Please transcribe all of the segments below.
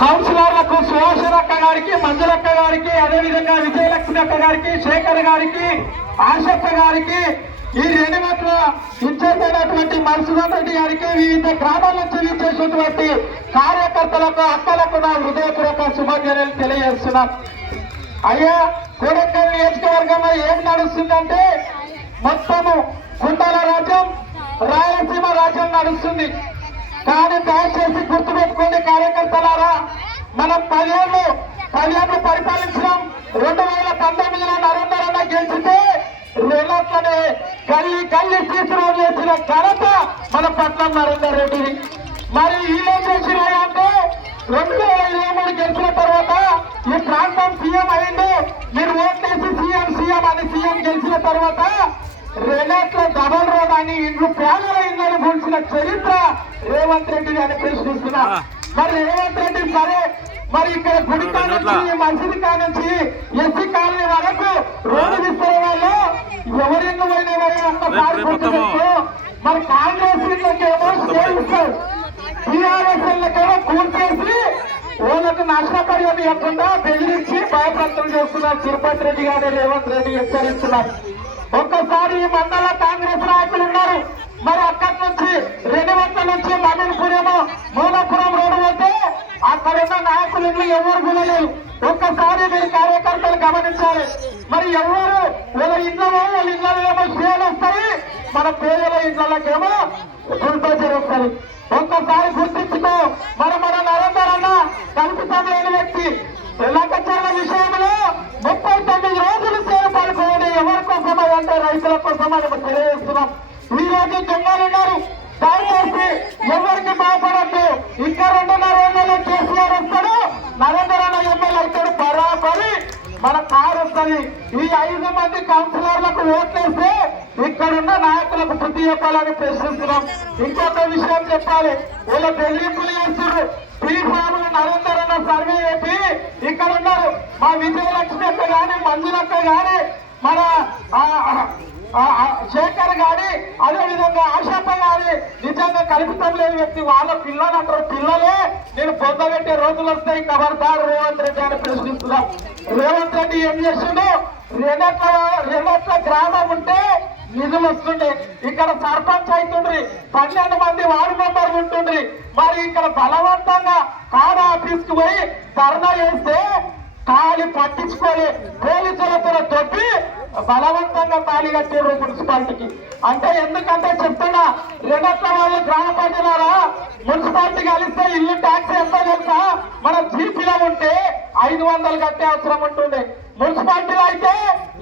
కౌన్సిలర్లకు సుహాసన అక్క గారికి, మంజులక్క గారికి, అదేవిధంగా విజయలక్ష్మి అక్క గారికి, శేఖర్ గారికి, ఆశక్క గారికి, ఈ 2 గంటల ఇన్ఛార్జ్ అయినటువంటి మధుసూదన్ రెడ్డి గారికి, వివిధ గ్రామాల నుంచి విచ్చేసినటువంటి కార్యకర్తలకు, అక్కలకు నా హృదయపూర్వక శుభాకాంక్షలు తెలియజేస్తున్నాం. అయ్యా, కోడంగల్ నియోజకవర్గంలో ఏం నడుస్తుందంటే మొత్తము గుండాల రాజ్యం, రాయలసీమ రాజ్యం నడుస్తుంది. కానీ దయచేసి గుర్తుపెట్టుకోండి కార్యకర్తలారా, మనం 10 ఏళ్ళు పరిపాలించడం. 2019లో నరేందర్ అన్న గెలిచితే రేలట్లనే గల్లీ సీసరోలు చేసిన ఘనత మన పట్నం నరేందర్ రెడ్డిని. మరి ఈయన చేసినాయి అంటే 2023 గెలిచిన తర్వాత ఈ ప్రాంతం సీఎం అయింది. మీరు ఓట్లేసి సీఎం అని సీఎం గెలిచిన తర్వాత రేలట్ల డబల్ రోడ్ అని ఇండ్లు పేదల ఇండ్లను కూల్చిన చరిత్ర రేవంత్ రెడ్డి అని ప్రశ్నిస్తున్నా. మరి రేవంత్ రెడ్డి సరే, మరి ఇక్కడ గుడి కానుంచి మసీదు కానుంచి ఎస్సీ కాలనీ వరకు రోడ్డు విస్తరణ వాళ్ళు ఎవరెన్ను పోయినా ఒక్కసారి గుర్తుపెట్టు. మరి కాంగ్రెస్ ఇళ్ళకేమో సేవిస్తారు, టీఆర్ఎస్ ఇళ్ళకేమో కూల్చేసి వాళ్ళకు నష్టపరిహారం ఇవ్వకుండా బెదిరించి భయప్రతం చేస్తున్నారు. తిరుపతి రెడ్డి గారు, రేవంత్ రెడ్డి హెచ్చరిస్తున్నారు. ఒక్కసారి ఈ మండల కాంగ్రెస్ నాయకులు ఉన్నారు. మరి అక్కడి నుంచి 2 నుంచి మూలపురం రోడ్డు పోతే అక్కడున్న నాయకులు ఎవరు గుణలేదు. ఒక్కసారి మీరు కార్యకర్తలు గమనించాలి. మరి ఎవరు వాళ్ళ ఇళ్లలో స్టేలు వస్తాయి, మన పేదల ఇళ్లకేమో బుల్డోజర్ వస్తుంది. ఒక్కసారి గుర్తించుకో. మన నరేందర్ అన్న కల్పితం లేని వ్యక్తి. లెక్కచారణ విషయంలో 39 రోజులు సేవ పాల్గొని ఎవరి కోసమో అంటే రైతుల కోసమని తెలియజేస్తున్నాం. ఈ రోజు దొంగలున్నారు. దయచేసి ఎవరికి భయపడద్దు. ఇంకా 2.5 ఏళ్ళలో కేసీఆర్ వస్తాడు, నరేందర్ అన్న ఎమ్మెల్యే అవుతాడు. బరాబరి మన కారు వస్తుంది. ఈ 5 మంది కౌన్సిలర్లకు ఓట్లేస్తే ఇక్కడున్న నాయకులకు బుద్ధి చెప్పాలని ప్రశ్నిస్తున్నాం. ఇంకొక విషయం చెప్పాలి. వీళ్ళ బెదిరింపులు చేస్తున్నారు. శ్రీఫాములు నరేందర్ అన్న సర్వే చేసి ఇక్కడ ఉన్నారు. మా విజయలక్ష్మి అక్క గాని, మంజులక్క గాని, మన శేఖర్ గాని, అదేవిధంగా ఆశప్ప గాని నిజంగా కల్పితం లేని వ్యక్తి. వాళ్ళ పిల్లలు అంటారు. పిల్లలే నేను పొందబెట్టే రోజులు వస్తాయి. ఖబర్దార్ రేవంత్ రెడ్డి అని ప్రశ్నిస్తున్నాం. రేవంత్ రెడ్డి ఏం చేస్తుండో, రెండట్ల గ్రామం ఉంటే నిధులు వస్తుండే. ఇక్కడ సర్పంచ్ అవుతుండ్రి, 12 మంది వార్డు మెంబర్లు ఉంటుండ్రి. మరి ఇక్కడ బలవంతంగా కాడ ఆఫీస్ కు పోయి ధర్నా చేస్తే తాళి పట్టించుకొని పోలీసులతో తొప్పి బలవంతంగా తాళి కట్టారు మున్సిపాలిటీకి. అంటే ఎందుకంటే చెప్తున్నా, రెండట్ల వాళ్ళు గ్రామ ప్రజలారా, మున్సిపాలిటీ కలిస్తే ఇల్లు ట్యాక్స్ ఎంత తెలుసా? మన జీపీలో ఉంటే 500 కట్టే అవసరం ఉంటుండే. మున్సిపాలిటీలో అయితే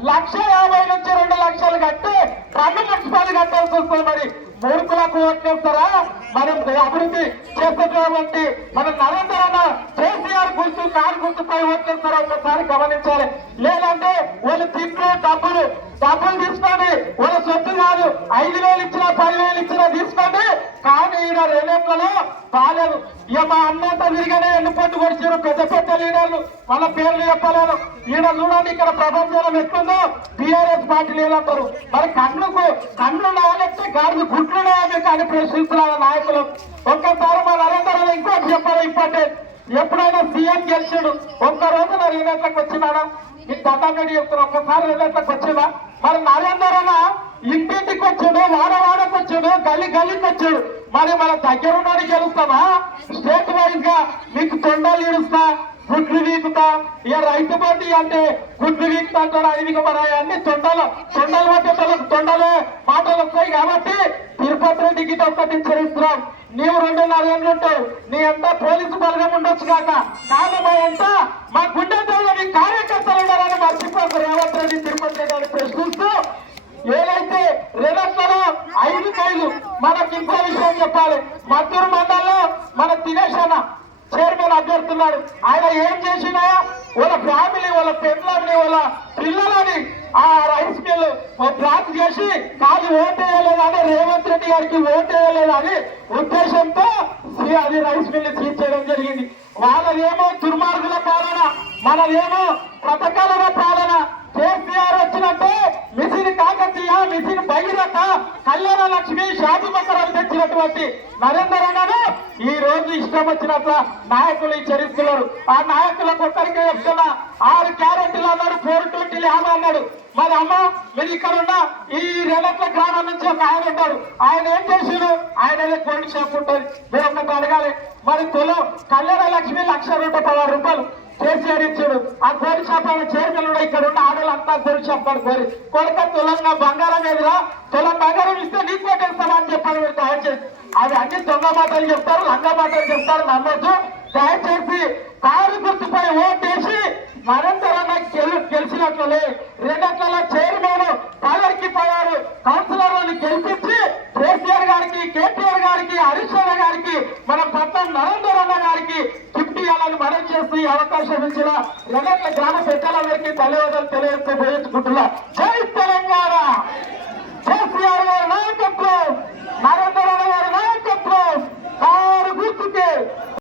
1,50,000 నుంచి 2 లక్షలు కట్టి 2 మున్సిపాలిటీ కట్టాల్సి వస్తుంది. మరి మూర్ఖులకు ఓట్లేస్తారా? మనం అభివృద్ధి చేసేటువంటి మన నరేందర్ అన్న కేసీఆర్ గుర్తు, కారు గుర్తుపై ఓట్లేస్తారా? ఒక్కసారి గమనించాలి. లేదంటే వాళ్ళు తిట్లు డబ్బులు తీసుకోండి. వాళ్ళ సొత్తు కాదు. 5,000 ఇచ్చినా 10,000 ఇచ్చినా తీసుకోండి. కానీ ఈయన 2 ఏళ్లలో బాలేదు. ఇక మా అన్నంతా తిరిగానే ఎన్నుపట్టు కొడిచారు పెద్ద లీడర్లు. వాళ్ళ పేర్లు చెప్పలేను. ఈయన చూడండి ఇక్కడ ప్రపంచంలో ఎట్లుందో టీఆర్ఎస్ పార్టీ లేదంటారు. మరి కళ్ళు నాయలేస్తే గాడిద గుట్లు మీకు అని ప్రశ్నిస్తున్నారు నాయకులు. ఒక్కసారి మా నరేందర్ ఇంకోటి చెప్పాలి. ఇంపార్టెంట్, ఎప్పుడైనా సీఎం గెలిచాడు ఒక్కరోజు నా 2 గంటలకు వచ్చినాడా? మీకు దండాగడి చెప్తున్నా. ఒక్కసారి 2 గంటలకు వచ్చిందా? మరి నరేందర్ అన్న ఇంటింటికి వచ్చాడు, వాడవాడకు వచ్చాడు, గల్లీకి వచ్చాడు. మరి మన దగ్గరున్నది గెలుస్తామా? స్టేట్ వైజ్ గా మీకు తొండలు ఇడుస్తా, గుడ్లు వీకుతా. ఇక రైతు బండి అంటే గుడ్లు వీకుతా అంటారు. అది మన అన్ని తొండలు పట్టేటోళ్ళకు తొండలే మాటలు వస్తాయి. కాబట్టి తిరుపతి రెడ్డికి ఒక్కటి చరిస్తున్నాం. నీవు 2.5 ఏళ్ళు ఉంటావు. నీ అంతా పోలీసు బలగం ఉండొచ్చు కాక, కానీ మా అంతా మా గుండె మీ కార్యకర్తలు ఉండాలని మర్చిపోకు. రేవంత్ రెడ్డి తిరుపతి రెడ్డి అని ప్రశ్నిస్తూ ఏదైతే 2 5 మనకి ఇంకో విషయం చెప్పాలి. మద్దూరు మండలంలో మన దినేష్ అన్న చైర్మన్ అభ్యర్థున్నాడు. ఆయన ఏం చేసినా వాళ్ళ ఫ్యామిలీ, వాళ్ళ పెళ్ళని, వాళ్ళ పిల్లలని ఆ రైస్ మిల్ బ్లాక్ చేసి కాదు ఓటేయలేదని, రేవంత్ రెడ్డి గారికి ఓటేయలేదని ఉద్దేశంతో అది రైస్ మిల్ సీజ్ చేయడం జరిగింది. వాళ్ళదేమో దుర్మార్గుల పాలన, మనదేమో పథకాల పాలన. కేసీఆర్ వచ్చినట్టే మిషన్ కాకతీయ, మిషన్ భగీరథ, కళ్యాణ లక్ష్మి, షాది మకరాలు తెచ్చి ఇచ్చినటువంటి నరేందర్ అన్నను ఈ రోజు ఇష్టం వచ్చినట్ల నాయకులు చరిస్తున్నారు. ఆ నాయకులకు ఒక్కరికే చెప్తున్నా, 6 గ్యారెంటీలు అన్నాడు, 420 హామీ అన్నాడు. మరి అమ్మ మీరు ఇక్కడ ఉన్న ఈ రేలట్ల గ్రామం నుంచి ఒక ఆయన ఉంటాడు, ఆయన ఏం చేసాడు? ఆయననే గోల్డ్ షాప్ ఉంటుంది. మీరు ఒకటి అడగాలి. మరి తులం కళ్యాణ లక్ష్మి 1,16,000 కేసీఆర్ ఇచ్చాడు. ఆ గోల్డ్ షాప్ ఆయన చైర్మన్ కూడా ఇక్కడ ఉన్న ఆడలంతా గోల్డ్ షాప్ కోరి కొడుక తులంగా బంగారం ఎదురా, తులం బంగారం ఇస్తే నీకు కొట్టేస్తామా అని చెప్పాను. మీరు దయచేసి అవి అన్ని దొంగ మాటలు చెప్తారు, లంగ మాటలు చెప్తారు, నమ్మొద్దు. దయచేసి కారు గుర్తుపై ఓటేసి నరేందర్ గెలిచినట్లే 2 చైర్మన్ పదవికి పోయారు. కౌన్సిలర్లను గెలిపించి కేసీఆర్ గారికి, కేటీఆర్ గారికి, హరీష్ రావు గారికి, మన పట్టణం నరేందర్ అన్న గారికి గిఫ్ట్ ఇవ్వాలని మనం చేస్తూ ఈ అవకాశం ఇచ్చిన 2 గ్రామ పెద్దలందరికీ ధన్యవాదాలు తెలియజేస్తూ పోయించుకుంటున్నా.